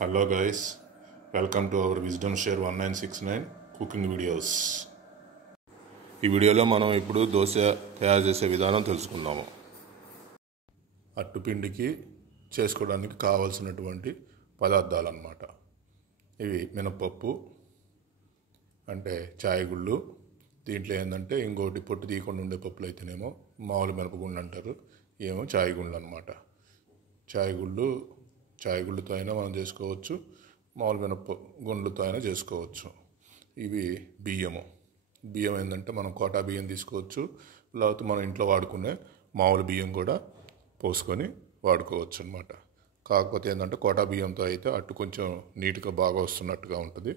Hello guys, welcome to our wisdom share 1969 cooking videos. ఈ వీడియోలో మనం ఇప్పుడు దోశ తయారు చేసే విధానం తెలుసుకుందాము. అట్టుపిండికి చేసుకోవడానికి కావాల్సినటువంటి పదార్థాలు అన్నమాట. ఇవి మినపప్పు అంటే చాయగుళ్ళు, దీంట్లో ఏంటంటే ఇంకోటి పొట్టు తీయకుండా ఉండే పప్పులు అయితేనేమో మామూలు మినపగుళ్ళు అంటారు, ఏమో చాయగుళ్ళు అనమాట. చాయగుళ్ళతో అయినా మనం చేసుకోవచ్చు, మామూలు మినప గుండ్లతో అయినా చేసుకోవచ్చు. ఇవి బియ్యం ఏంటంటే మనం కోటా బియ్యం తీసుకోవచ్చు, లేకపోతే మనం ఇంట్లో వాడుకునే మామూలు బియ్యం కూడా పోసుకొని వాడుకోవచ్చు అనమాట. కాకపోతే ఏంటంటే కోటా బియ్యంతో అయితే అట్టు కొంచెం నీట్గా బాగా వస్తున్నట్టుగా ఉంటుంది.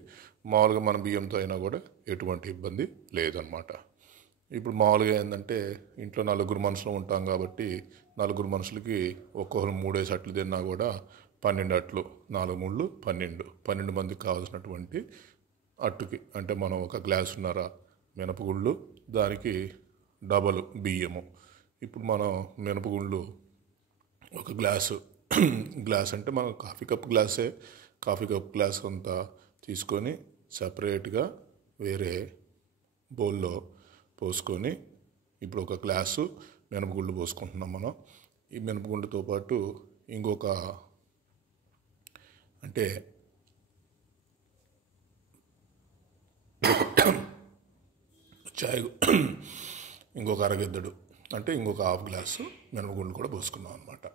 మామూలుగా మన బియ్యంతో అయినా కూడా ఎటువంటి ఇబ్బంది లేదనమాట. ఇప్పుడు మామూలుగా ఏంటంటే ఇంట్లో నలుగురు మనుషులు ఉంటాం కాబట్టి నలుగురు మనుషులకి ఒక్కొక్కరు 3 అట్లు తిన్నా కూడా 12 అట్లు, 4 3 12 మందికి కావాల్సినటువంటి అట్టుకి అంటే మనం ఒక గ్లాసున్నర మినపగుళ్ళు, దానికి డబల్ బియ్యము. ఇప్పుడు మనం మినపగుళ్ళు ఒక గ్లాస్ అంటే మనం కాఫీ కప్ గ్లాస్ అంతా తీసుకొని సపరేట్గా వేరే బౌల్లో పోసుకొని ఇప్పుడు ఒక గ్లాసు మినపగుళ్ళు పోసుకుంటున్నాం మనం. ఈ మినపగుళ్ళతో పాటు ఇంకొక అంటే ఇంకొక అరగిద్దడు అంటే ఇంకొక హాఫ్ గ్లాసు మినపగుళ్ళు కూడా పోసుకున్నాం అనమాట.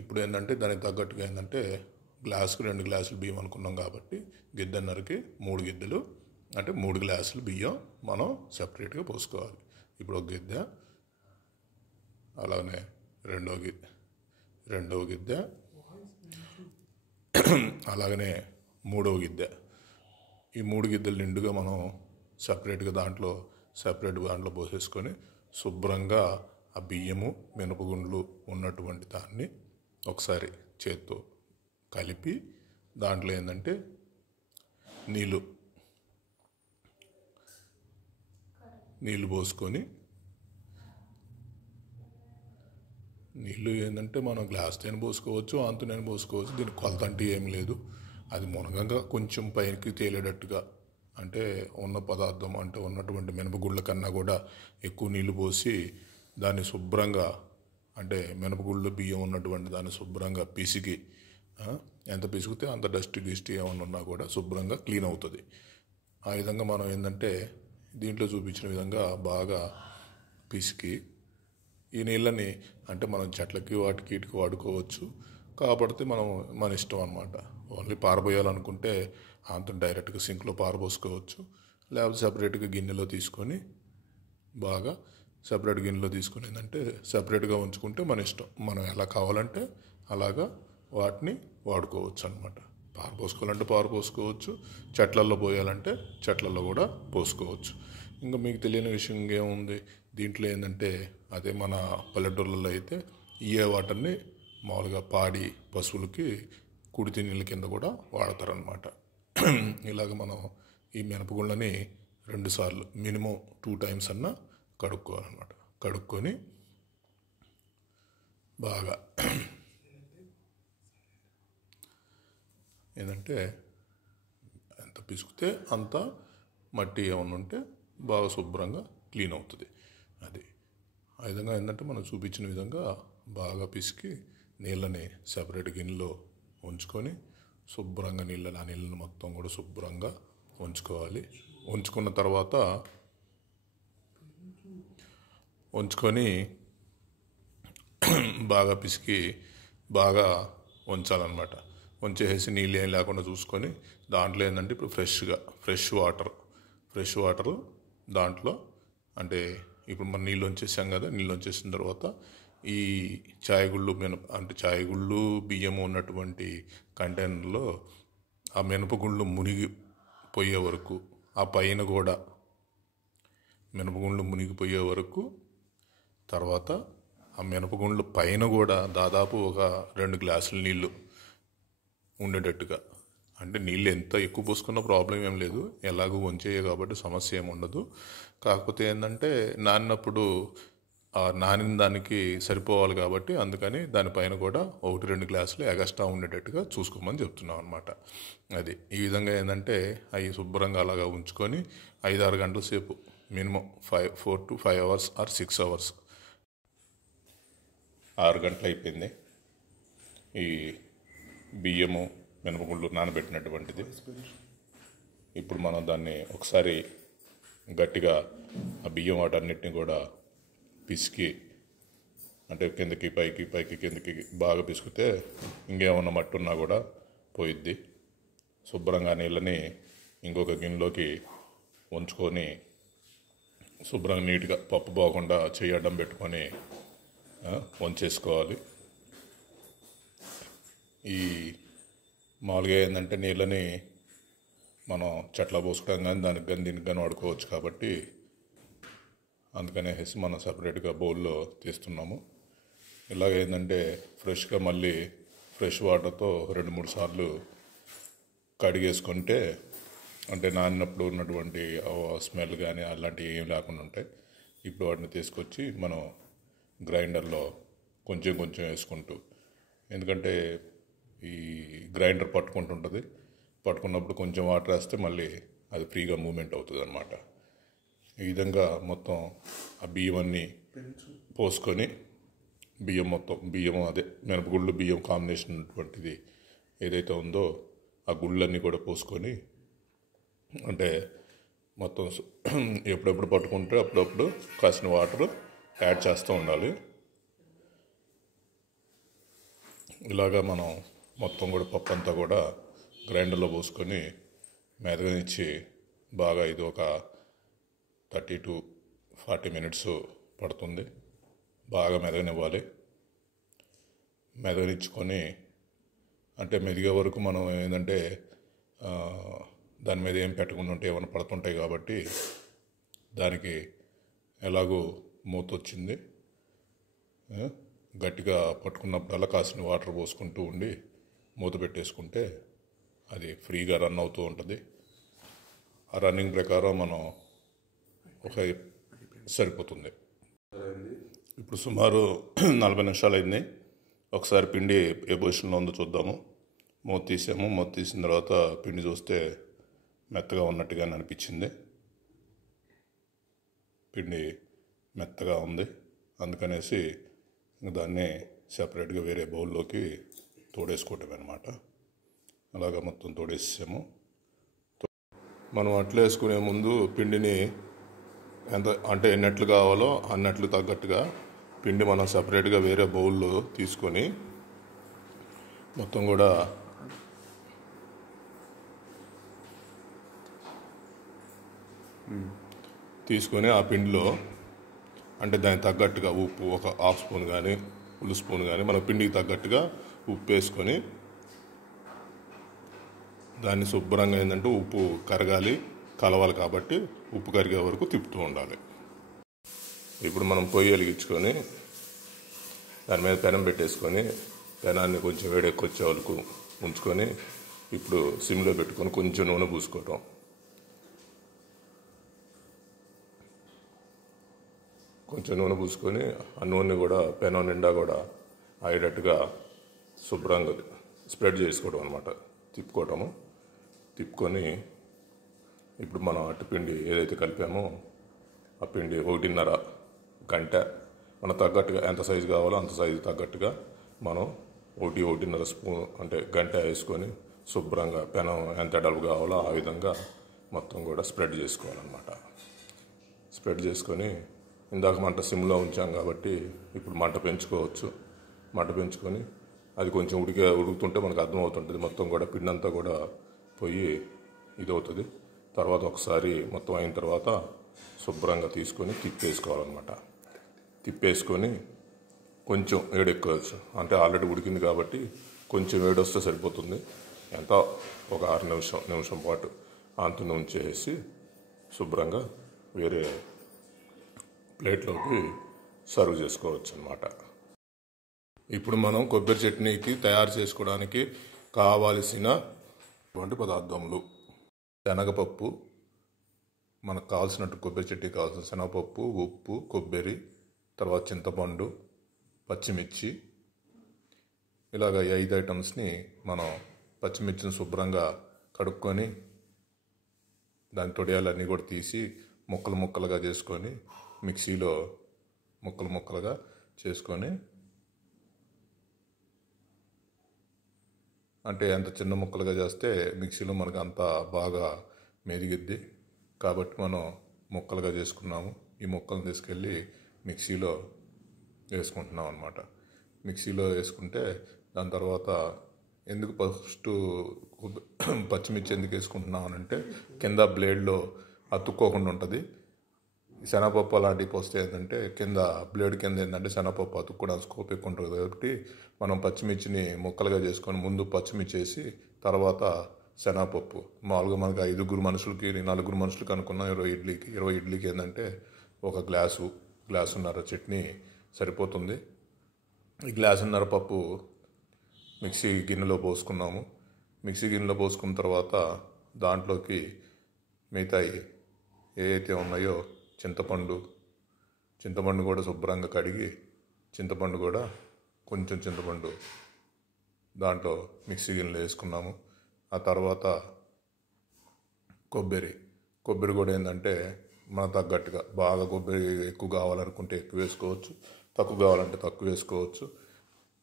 ఇప్పుడు ఏంటంటే దానికి తగ్గట్టుగా ఏంటంటే గ్లాసుకు 2 గ్లాసులు బియ్యం అనుకున్నాం కాబట్టి గిద్దెన్నరకి 3 గిద్దెలు అంటే 3 గ్లాసులు బియ్యం మనం సపరేట్గా పోసుకోవాలి. ఇప్పుడు ఒక గిద్దె, అలానే రెండవ గిద్దె, అలాగనే మూడవ గిద్దె. ఈ 3 గిద్దెలు నిండుగా మనం సపరేట్ దాంట్లో పోసేసుకొని శుభ్రంగా ఆ బియ్యము మినపగుండ్లు ఉన్నటువంటి దాన్ని ఒకసారి చేత్తో కలిపి దాంట్లో ఏంటంటే నీళ్ళు పోసుకొని, నీళ్ళు ఏంటంటే మనం గ్లాస్తోనే పోసుకోవచ్చు, అంతునైనా పోసుకోవచ్చు. దీనికి కొలత అంటే ఏం లేదు. అది మునగంగా కొంచెం పైకి తేలేటట్టుగా అంటే ఉన్న పదార్థం అంటే ఉన్నటువంటి మినపగుళ్ళ కన్నా కూడా ఎక్కువ నీళ్లు పోసి దాన్ని శుభ్రంగా అంటే మినపగుళ్ళు బియ్యం ఉన్నటువంటి దాన్ని శుభ్రంగా పిసికి, ఎంత పిసికితే అంత డస్ట్ ఏమన్నా ఉన్నా కూడా శుభ్రంగా క్లీన్ అవుతుంది. ఆ విధంగా మనం ఏంటంటే దీంట్లో చూపించిన విధంగా బాగా పిసికి ఈ నీళ్ళని అంటే మనం చెట్లకి వాటికి ఇటుకి వాడుకోవచ్చు. కాబట్టి మన ఇష్టం అనమాట. ఓన్లీ పారబోయాలనుకుంటే అంత డైరెక్ట్గా సింక్లో పారబోసుకోవచ్చు, లేకపోతే సపరేట్గా గిన్నెలో తీసుకొని ఏంటంటే సపరేట్గా ఉంచుకుంటే మన ఇష్టం. మనం ఎలా కావాలంటే అలాగా వాటిని వాడుకోవచ్చు అనమాట. పారపోసుకోవాలంటే పారపోసుకోవచ్చు, చెట్లల్లో పోయాలంటే చెట్లల్లో కూడా పోసుకోవచ్చు. ఇంకా మీకు తెలియని విషయం ఇంకేముంది దీంట్లో ఏంటంటే అదే మన పల్లెటూళ్ళలో అయితే ఈ వాటర్ని మామూలుగా పాడి పశువులకి కుడితి నీళ్ళ కింద కూడా వాడతారనమాట. ఇలాగ మనం ఈ మినపగుళ్ళని 2 సార్లు మినిమం 2 టైమ్స్ అన్నా కడుక్కోవాలన్నమాట. కడుక్కొని బాగా ఏంటంటే ఎంత పిసికితే అంత మట్టి ఏమన్నా ఉంటే బాగా శుభ్రంగా క్లీన్ అవుతుంది. అది ఆ విధంగా ఏంటంటే మనం చూపించిన విధంగా బాగా పిసికి నీళ్ళని సపరేట్ గిన్నెలో ఉంచుకొని శుభ్రంగా ఆ నీళ్ళని మొత్తం కూడా శుభ్రంగా ఉంచుకోవాలి. ఉంచుకున్న తర్వాత బాగా పిసికి బాగా ఉంచాలన్నమాట. ఉంచేసి నీళ్ళు ఏం లేకుండా చూసుకొని దాంట్లో ఏంటంటే ఇప్పుడు ఫ్రెష్ వాటర్ దాంట్లో అంటే ఇప్పుడు మనం నీళ్ళు వంచేసాం కదా, నీళ్ళు వంచేసిన తర్వాత ఈ చాయగుళ్ళు బియ్యము ఉన్నటువంటి కంటైనర్లో ఆ మినపగుళ్ళు మునిగిపోయే వరకు, ఆ పైన కూడా మినపగుళ్ళు మునిగిపోయే వరకు, తర్వాత ఆ మినపగుండ్ల పైన కూడా దాదాపు ఒక 2 గ్లాసుల నీళ్ళు ఉండేటట్టుగా అంటే నీళ్ళు ఎంత ఎక్కువ పోసుకున్నా ప్రాబ్లం ఏం లేదు, ఎలాగో వంచేయ కాబట్టి సమస్య ఏమి ఉండదు. కాకపోతే ఏంటంటే నానినప్పుడు నానిన దానికి సరిపోవాలి కాబట్టి అందుకని దానిపైన కూడా 1-2 గ్లాసులు ఎగస్ట్రా ఉండేటట్టుగా చూసుకోమని చెప్తున్నాం అనమాట. అది ఈ విధంగా ఏంటంటే అవి శుభ్రంగా అలాగా ఉంచుకొని 5-6 గంటల సేపు minimum 4 to 5 hours or 6 hours. 6 గంటలు అయిపోయింది. ఈ బియ్యము మినపగుళ్ళు నానబెట్టినటువంటిది. ఇప్పుడు మనం దాన్ని ఒకసారి గట్టిగా ఆ బియ్యం వాటన్నిటిని కూడా పిసికి, అంటే కిందకి పైకి కిందకి బాగా పిసికితే ఇంకేమన్నా మట్టి ఉన్నా కూడా పోయిద్ది. శుభ్రంగా నీళ్ళని ఇంకొక గిన్నెలోకి ఉంచుకొని శుభ్రంగా నీట్గా పప్పు పోకుండా చెయ్యి అడ్డం పెట్టుకొని వంచేసుకోవాలి. ఈ మామూలుగా ఏంటంటే నీళ్ళని మనం చెట్ల పోసుకోవడం కానీ దానికి కానీ దీనికి కానీ వాడుకోవచ్చు కాబట్టి అందుకనేసి మనం సపరేట్గా బౌల్లో తీస్తున్నాము. ఇలాగ ఏంటంటే ఫ్రెష్గా మళ్ళీ ఫ్రెష్ వాటర్తో 2-3 సార్లు కడిగేసుకుంటే అంటే నానినప్పుడు ఉన్నటువంటి స్మెల్ కానీ అలాంటివి ఏం లేకుండా ఉంటాయి. ఇప్పుడు వాటిని తీసుకొచ్చి మనం గ్రైండర్లో కొంచెం వేసుకుంటూ, ఎందుకంటే ఈ గ్రైండర్ పట్టుకుంటుంటుంది, పట్టుకున్నప్పుడు కొంచెం వాటర్ వేస్తే మళ్ళీ అది ఫ్రీగా మూమెంట్ అవుతుంది అన్నమాట. ఈ విధంగా మొత్తం ఆ బియ్యం అన్నీ పోసుకొని బియ్యం అదే మినపగుళ్ళు బియ్యం కాంబినేషన్ ఉన్నటువంటిది ఏదైతే ఉందో ఆ గుళ్ళన్నీ కూడా పోసుకొని, అంటే మొత్తం ఎప్పుడెప్పుడు పట్టుకుంటే అప్పుడప్పుడు కాసిన వాటర్ యాడ్ చేస్తూ ఉండాలి. ఇలాగా మనం మొత్తం కూడా పప్పు అంతా కూడా గ్రైండర్లో పోసుకొని మెదగనిచ్చి బాగా ఇది ఒక 30 to 40 minutes పడుతుంది. బాగా మెదగనివ్వాలి. మెదగనిచ్చుకొని అంటే మెదిగే వరకు మనం ఏంటంటే దాని మీద ఏం పెట్టకుండా ఉంటే ఏమైనా పడుతుంటాయి కాబట్టి దానికి ఎలాగో మూత వచ్చింది. గట్టిగా పట్టుకున్నప్పుడల్లా కాసిన వాటర్ పోసుకుంటూ ఉండి మూత పెట్టేసుకుంటే అది ఫ్రీగా రన్ అవుతూ ఉంటుంది. ఆ రన్నింగ్ ప్రకారం మనం ఒక సరిపోతుంది. ఇప్పుడు సుమారు 40 నిమిషాలు అయింది. ఒకసారి పిండి ఏ పొజిషన్లో ఉందో చూద్దాము. మూత తీసాము. మూత తీసిన తర్వాత పిండి చూస్తే మెత్తగా ఉన్నట్టుగా అనిపించింది. పిండి మెత్తగా ఉంది. అందుకనేసి దాన్ని సెపరేట్గా వేరే బౌల్లోకి తోడేసుకోవటం అనమాట. అలాగా మొత్తం తోడేసాము. మనం అట్లు వేసుకునే ముందు పిండిని ఎంత అంటే ఎన్నట్లు కావాలో అన్నట్లు తగ్గట్టుగా పిండి మనం సపరేట్గా వేరే బౌల్లో తీసుకొని మొత్తం కూడా తీసుకొని ఆ పిండిలో అంటే దానికి తగ్గట్టుగా ఉప్పు ఒక 1/2 స్పూన్ కానీ 1 స్పూన్ కానీ మన పిండికి తగ్గట్టుగా ఉప్పు వేసుకొని దాన్ని శుభ్రంగా ఏంటంటే ఉప్పు కరగాలి, కలవాలి కాబట్టి ఉప్పు కరిగే వరకు తిప్పుతూ ఉండాలి. ఇప్పుడు మనం పొయ్యి వెలిగించుకొని దాని మీద పెనం పెట్టేసుకొని పెనాన్ని కొంచెం వేడెక్కొచ్చే వరకు ఉంచుకొని ఇప్పుడు సిమ్లో పెట్టుకొని కొంచెం నూనె పూసుకోవటం. కొంచెం నూనె పూసుకొని ఆ నూనె కూడా పెనం నిండా కూడా అయ్యేటట్టుగా శుభ్రంగా స్ప్రెడ్ చేసుకోవడం అనమాట. తిప్పుకొని ఇప్పుడు మనం అట్టుపిండి ఏదైతే కలిపామో ఆ పిండి 1.5 గంట మన తగ్గట్టుగా ఎంత సైజు కావాలో అంత సైజు తగ్గట్టుగా మనం 1-1.5 స్పూన్ అంటే గంట వేసుకొని శుభ్రంగా పెనం ఎంత ఎడల్పు కావాలో ఆ విధంగా మొత్తం కూడా స్ప్రెడ్ చేసుకోవాలన్నమాట. స్ప్రెడ్ చేసుకొని ఇందాక మంట సిమ్లో ఉంచాం కాబట్టి ఇప్పుడు మంట పెంచుకోవచ్చు. మంట పెంచుకొని అది కొంచెం ఉడుకుతుంటే మనకు అర్థమవుతుంటుంది. మొత్తం కూడా పిండి అంతా కూడా పోయి ఇది అవుతుంది. తర్వాత ఒకసారి మొత్తం అయిన తర్వాత శుభ్రంగా తీసుకొని తిప్పేసుకోవాలన్నమాట. తిప్పేసుకొని కొంచెం వేడెక్కవచ్చు, అంటే ఆల్రెడీ ఉడికింది కాబట్టి కొంచెం వేడి వస్తే సరిపోతుంది. ఎంత ఒక 6 నిమిషం పాటు అంతుని ఉంచేసి శుభ్రంగా వేరే ప్లేట్లోకి సర్వ్ చేసుకోవచ్చు అన్నమాట. ఇప్పుడు మనం కొబ్బరి చట్నీకి తయారు చేసుకోవడానికి కావాల్సిన పదార్థములు: శనగపప్పు, మనకు కావాల్సినట్టు కొబ్బరి చట్నీ కావాల్సిన శనగపప్పు, ఉప్పు, కొబ్బరి, తర్వాత చింతపండు, పచ్చిమిర్చి, ఇలాగ ఈ 5 ఐటమ్స్ని మనం పచ్చిమిర్చిని శుభ్రంగా కడుక్కొని దాని తొడియాలన్నీ కూడా తీసి ముక్కలుగా చేసుకొని మిక్సీలో ముక్కలుగా చేసుకొని, అంటే ఎంత చిన్న ముక్కలుగా చేస్తే మిక్సీలో మనకు అంత బాగా మెదిగిద్ది. కాబట్టి మనం ముక్కలుగా చేసుకున్నాము. ఈ ముక్కలను తీసుకెళ్ళి మిక్సీలో వేసుకుంటున్నాం అన్నమాట. మిక్సీలో వేసుకుంటే దాని తర్వాత ఎందుకు ఫస్ట్ పచ్చిమిర్చి ఎందుకు వేసుకుంటున్నాం అంటే కింద బ్లేడ్లో అతుక్కోకుండా ఉంటుంది. శనగపప్పు అలాంటివి పోస్తే ఏంటంటే కింద బ్లేడ్ కింద ఏంటంటే శనగపప్పు అతుక్కోవడానికి స్కోప్ ఎక్కువ ఉంటుంది. కాబట్టి మనం పచ్చిమిర్చిని ముక్కలుగా చేసుకొని ముందు పచ్చిమిర్చి వేసి తర్వాత శనగపప్పు, మామూలుగా మనకి 5 మనుషులకి 4 మనుషులకి అనుకున్న 20 ఇడ్లీకి ఏంటంటే ఒక గ్లాసున్నర చట్నీ సరిపోతుంది. ఈ గ్లాసున్నర పప్పు మిక్సీ గిన్నెలో పోసుకున్నాము. మిక్సీ గిన్నెలో పోసుకున్న తర్వాత దాంట్లోకి మిగతాయి ఏవైతే ఉన్నాయో చింతపండు కూడా శుభ్రంగా కడిగి కొంచెం చింతపండు దాంట్లో మిక్సీ గిన్నెలో వేసుకున్నాము. ఆ తర్వాత కొబ్బరి కూడా ఏంటంటే మన తగ్గట్టుగా, బాగా కొబ్బరి ఎక్కువ కావాలనుకుంటే ఎక్కువ వేసుకోవచ్చు, తక్కువ కావాలంటే తక్కువ వేసుకోవచ్చు.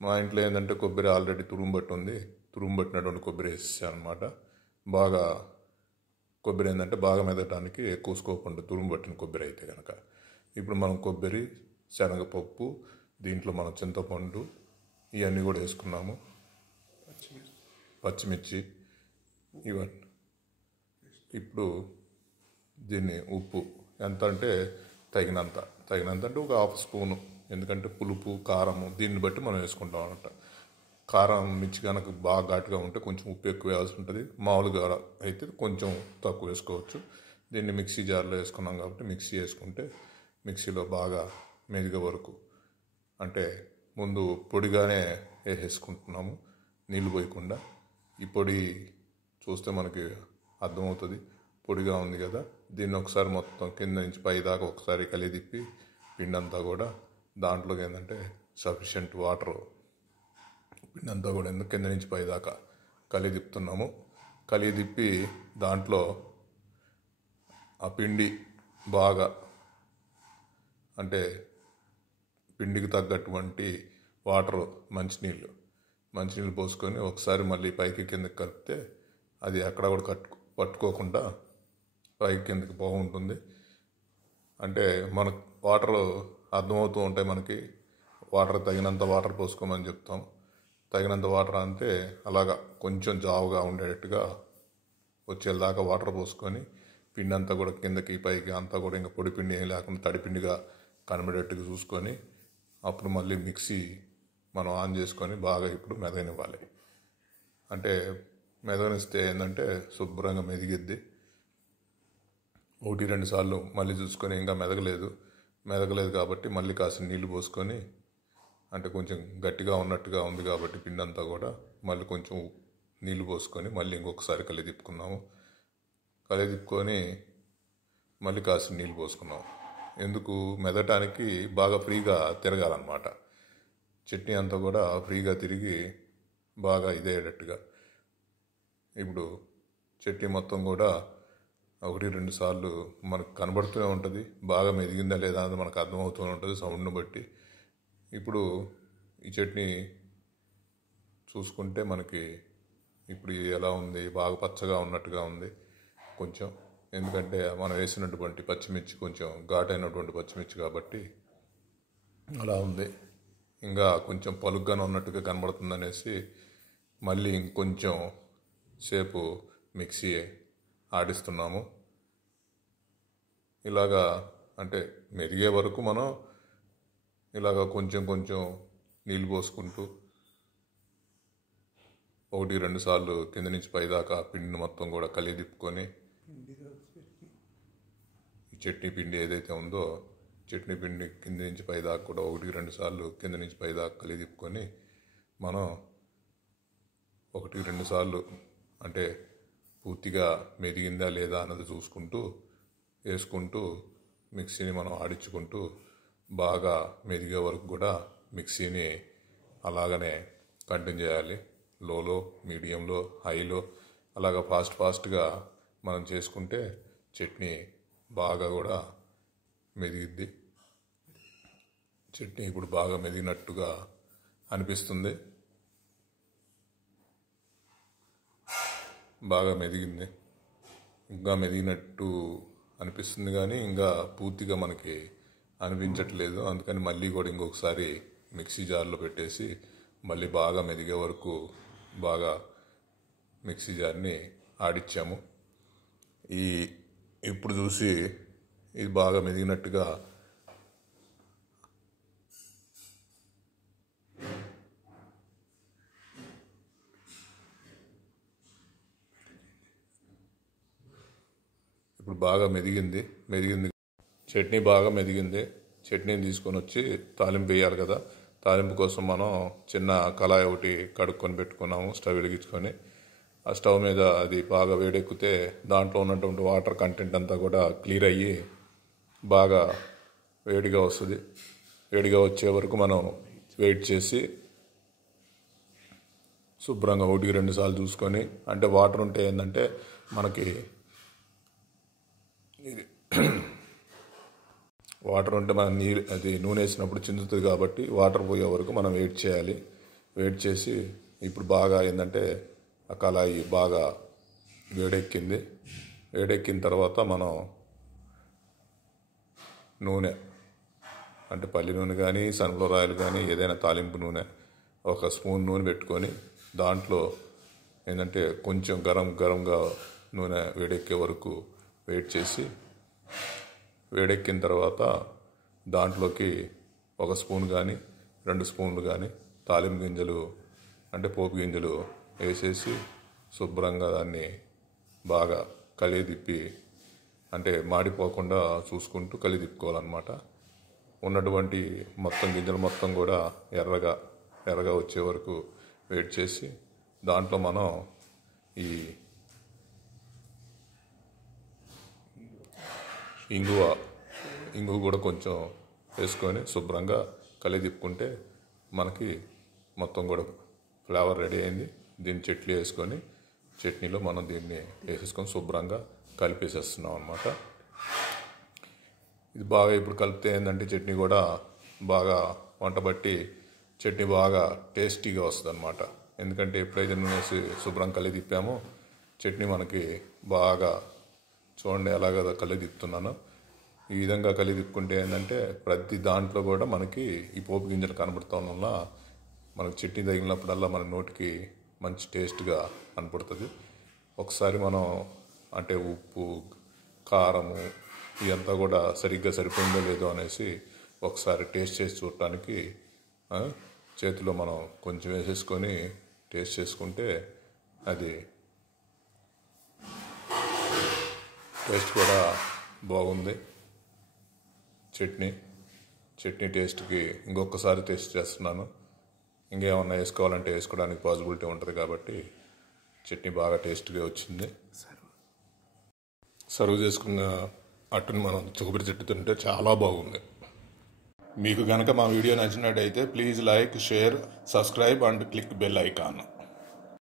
మా ఇంట్లో ఏంటంటే కొబ్బరి ఆల్రెడీ తురుముబట్టినటువంటి కొబ్బరి వేసేసాను అనమాట. బాగా కొబ్బరి ఏంటంటే బాగా మెదగడానికి ఎక్కువ స్కోప్ ఉంటుంది తురుముబట్టిన కొబ్బరి అయితే కనుక. ఇప్పుడు మనం కొబ్బరి, శనగపప్పు, దీంట్లో మనం చింతపండు ఇవన్నీ కూడా వేసుకున్నాము. పచ్చిమిర్చి ఇవన్నీ. ఇప్పుడు దీన్ని ఉప్పు ఎంత అంటే తగినంత అంటే ఒక 1/2 స్పూను, ఎందుకంటే పులుపు కారము దీన్ని బట్టి మనం వేసుకుంటాం అన్నమాట. కారం మిర్చి కనుక బాగా ఘాటుగా ఉంటే కొంచెం ఉప్పు ఎక్కువ వేయాల్సి ఉంటుంది, మామూలుగా అయితే కొంచెం తక్కువ వేసుకోవచ్చు. దీన్ని మిక్సీ జార్లో వేసుకున్నాం కాబట్టి మిక్సీ వేసుకుంటే మిక్సీలో బాగా మెదిగే వరకు, అంటే ముందు పొడిగానే వేసేసుకుంటున్నాము నీళ్ళు పోయకుండా. ఈ పొడి చూస్తే మనకి అర్థమవుతుంది పొడిగా ఉంది కదా. దీన్ని ఒకసారి మొత్తం కింద నుంచి పై దాకా ఒకసారి కలిదిప్పి పిండి అంతా కూడా దాంట్లోకి ఏంటంటే సఫిషియెంట్ వాటర్ పిండి అంతా కూడా కింద నుంచి పై దాకా కలిదిప్పుతున్నాము. కలిదిప్పి దాంట్లో ఆ పిండి బాగా, అంటే పిండికి తగ్గటువంటి వాటర్, మంచినీళ్ళు పోసుకొని ఒకసారి మళ్ళీ పైకి కిందకి కలిపితే అది ఎక్కడ కూడా పట్టుకోకుండా పైకి కిందకి బాగుంటుంది. అంటే మనకు వాటర్ అర్థమవుతూ ఉంటాయి మనకి. తగినంత వాటర్ పోసుకోమని చెప్తాం. తగినంత వాటర్ అంటే అలాగా కొంచెం జావుగా ఉండేటట్టుగా వచ్చేదాకా వాటర్ పోసుకొని పిండి అంతా కూడా కిందకి పైకి అంతా కూడా ఇంకా పొడి పిండి ఏం లేకుండా తడిపిండిగా కనబడేట్టుగా చూసుకొని అప్పుడు మళ్ళీ మిక్సీ మనం ఆన్ చేసుకొని బాగా ఇప్పుడు మెదగనివ్వాలి. అంటే మెదగనిస్తే ఏంటంటే శుభ్రంగా మెదిగిద్ది. 1-2 సార్లు మళ్ళీ చూసుకొని ఇంకా మెదగలేదు కాబట్టి మళ్ళీ కాసిన నీళ్లు పోసుకొని, అంటే కొంచెం గట్టిగా ఉన్నట్టుగా ఉంది కాబట్టి పిండి అంతా కూడా మళ్ళీ కొంచెం నీళ్లు పోసుకొని మళ్ళీ ఇంకొకసారి కలిదిప్పుకున్నాము. కలిదిప్పుకొని మళ్ళీ కాసిన నీళ్ళు పోసుకున్నాము. ఎందుకు మెదటానికి బాగా ఫ్రీగా తిరగాలన్నమాట. చట్నీ అంతా కూడా ఫ్రీగా తిరిగి బాగా ఇదేటట్టుగా. ఇప్పుడు చట్నీ మొత్తం కూడా 1-2 సార్లు మనకు కనబడుతూనే ఉంటుంది, బాగా మెదిగిందా లేదా అని మనకు అర్థమవుతూనే ఉంటుంది సౌండ్ను బట్టి. ఇప్పుడు ఈ చట్నీ చూసుకుంటే మనకి ఇప్పుడు ఎలా ఉంది, బాగా పచ్చగా ఉన్నట్టుగా ఉంది కొంచెం. ఎందుకంటే మనం వేసినటువంటి పచ్చిమిర్చి కొంచెం ఘాటైనటువంటి పచ్చిమిర్చి కాబట్టి అలా ఉంది. ఇంకా కొంచెం పలుగ్గానే ఉన్నట్టుగా కనబడుతుంది అనేసి మళ్ళీ ఇంకొంచెం సేపు మిక్సీ ఆడిస్తున్నాము. ఇలాగా అంటే మెరిగే వరకు మనం ఇలాగా కొంచెం నీళ్ళు పోసుకుంటూ 1-2 సార్లు కింద నుంచి పైదాకా పిండిని మొత్తం కూడా కలిదిప్పుకొని, ఈ చట్నీ పిండి ఏదైతే ఉందో చట్నీ పిండి కింద నుంచి పైదాకా కూడా 1-2 సార్లు కింద నుంచి పైదాకా కలిదిప్పుకొని మనం 1-2 సార్లు అంటే పూర్తిగా మెదిగిందా లేదా అన్నది చూసుకుంటూ వేసుకుంటూ మిక్సీని మనం ఆడించుకుంటూ బాగా మెదిగే వరకు కూడా మిక్సీని అలాగనే కంటిన్యూ చేయాలి. లోలో, మీడియంలో, హైలో అలాగా ఫాస్ట్గా మనం చేసుకుంటే చట్నీ బాగా కూడా మెదిగిద్ది. చట్నీ ఇప్పుడు బాగా మెదిగినట్టుగా అనిపిస్తుంది. బాగా మెదిగింది, ఇంకా మెదిగినట్టు అనిపిస్తుంది కానీ ఇంకా పూర్తిగా మనకి అనిపించట్లేదు. అందుకని మళ్ళీ కూడా ఇంకొకసారి మిక్సీ జార్లో పెట్టేసి మళ్ళీ బాగా మెదిగే వరకు బాగా మిక్సీ జార్ని ఆడిచ్చాము. ఇప్పుడు చూసి ఇది బాగా మెదిగినట్టుగా ఇప్పుడు బాగా మెదిగింది. చట్నీ బాగా మెదిగింది. చట్నీని తీసుకొని వచ్చి తాలింపు వేయాలి కదా. తాలింపు కోసం మనం చిన్న కళాయి ఒకటి కడుక్కొని పెట్టుకున్నాము. స్టవ్ వెలిగించుకొని ఆ స్టవ్ మీద అది బాగా వేడెక్కితే దాంట్లో ఉన్నటువంటి వాటర్ కంటెంట్ అంతా కూడా క్లియర్ అయ్యి బాగా వేడిగా వస్తుంది. వేడిగా వచ్చే వరకు మనం వెయిట్ చేసి శుభ్రంగా 1-2 సార్లు చూసుకొని, అంటే వాటర్ ఉంటే ఏంటంటే మనకి వాటర్ ఉంటే మనం అది నూనె వేసినప్పుడు చిందుతుంది కాబట్టి వాటర్ పోయే వరకు మనం వెయిట్ చేయాలి. వెయిట్ చేసి ఇప్పుడు బాగా ఏంటంటే ఆ కళాయి బాగా వేడెక్కింది. వేడెక్కిన తర్వాత మనం నూనె అంటే పల్లి నూనె కానీ సన్ఫ్లవర్ ఆయిల్ కానీ ఏదైనా తాలింపు నూనె 1 స్పూన్ నూనె పెట్టుకొని దాంట్లో ఏంటంటే కొంచెం గరంగా నూనె వేడెక్కే వరకు వెయిట్ చేసి, వేడెక్కిన తర్వాత దాంట్లోకి 1 స్పూన్ కానీ 2 స్పూన్లు కానీ తాలింపు గింజలు అంటే పోపు గింజలు వేసేసి శుభ్రంగా దాన్ని బాగా కలిదిప్పి, అంటే మాడిపోకుండా చూసుకుంటూ కలిదిప్పుకోవాలన్నమాట. ఉన్నటువంటి మొత్తం గింజలు మొత్తం కూడా ఎర్రగా వచ్చే వరకు వెయిట్ చేసి దాంట్లో మనం ఈ ఇంగువ కూడా కొంచెం వేసుకొని శుభ్రంగా కలిదిప్పుకుంటే మనకి మొత్తం కూడా ఫ్లేవర్ రెడీ అయింది. దీన్ని చట్నీ వేసుకొని చట్నీలో మనం దీన్ని వేసేసుకొని శుభ్రంగా కలిపేసేస్తున్నాం అన్నమాట. ఇది బాగా ఇప్పుడు కలిపితే ఏంటంటే చట్నీ కూడా బాగా వంట బట్టి చట్నీ బాగా టేస్టీగా వస్తుంది అన్నమాట. ఎందుకంటే ఎప్పుడైతే నూనె వేసి శుభ్రం కలిదిప్పామో చట్నీ మనకి బాగా చూడండి ఎలాగ కలిదిప్పుతున్నాను. ఈ విధంగా కలిదిప్పుకుంటే ఏంటంటే ప్రతి దాంట్లో కూడా మనకి ఈ పోపు గింజలు కనబడుతాం వల్ల మనకు చట్నీ తగిలినప్పుడల్లా మన నోటికి మంచి టేస్ట్గా కనపడుతుంది. ఒకసారి మనం అంటే ఉప్పు, కారము ఇదంతా కూడా సరిగ్గా సరిపోయిందో లేదో అనేసి ఒకసారి టేస్ట్ చేసి చూడటానికి చేతిలో మనం కొంచెం వేసేసుకొని టేస్ట్ చేసుకుంటే అది టేస్ట్ కూడా బాగుంది. చట్నీ టేస్ట్కి ఇంకొకసారి టేస్ట్ చేస్తున్నాను. ఇంకేమన్నా వేసుకోవాలంటే వేసుకోవడానికి పాసిబిలిటీ ఉంటుంది కాబట్టి చట్నీ బాగా టేస్ట్గా వచ్చింది. సర్వ్ చేసుకున్న అట్టుని మనం కొబ్బరి చెట్టు తింటే చాలా బాగుంది. మీకు కనుక మా వీడియో నచ్చినట్టయితే please like, share, subscribe and click bell icon.